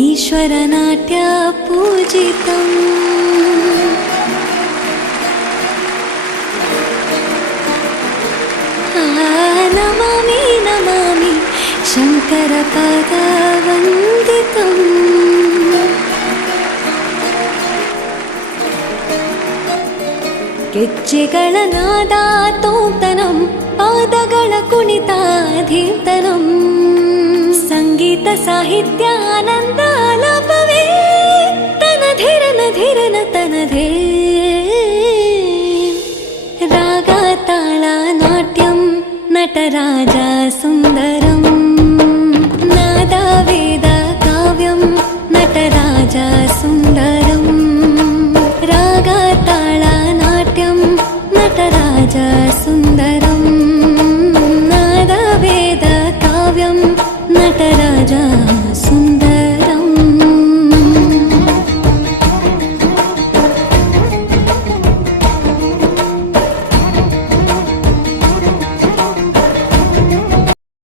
ईश्वरनाट्य पूजितम् नमामि नमामि शङ्करपादवन्दितम् ಗೆಜ್ಜೆಗಳ ನಾದ ತೋಂತನಂ ಪಾದಗಳ ಕುಣಿತ ಧೀಂತನಂ ಸಂಗೀತ ಸಾಹಿತ್ಯ ಆನಂದ ಆಲಾಪವೇ ತನಧಿರನ ಧಿರನ ತನಧೇ ರಾಗ ತಾಳ ನಾಟ್ಯಂ ನಟರಾಜ ಸುಂದರಂ ನಾದ ವೇದ ಕಾವ್ಯಂ ನಟರಾಜ ಸುಂದರಂ ರಾಗ ತಾಳ ನಾಟ್ಯಂ ನಟರಾಜ ಸುಂದರಂ ನಾದ ವೇದ ಕಾವ್ಯಂ ನಟರಾಜ ಸುಂದರಂ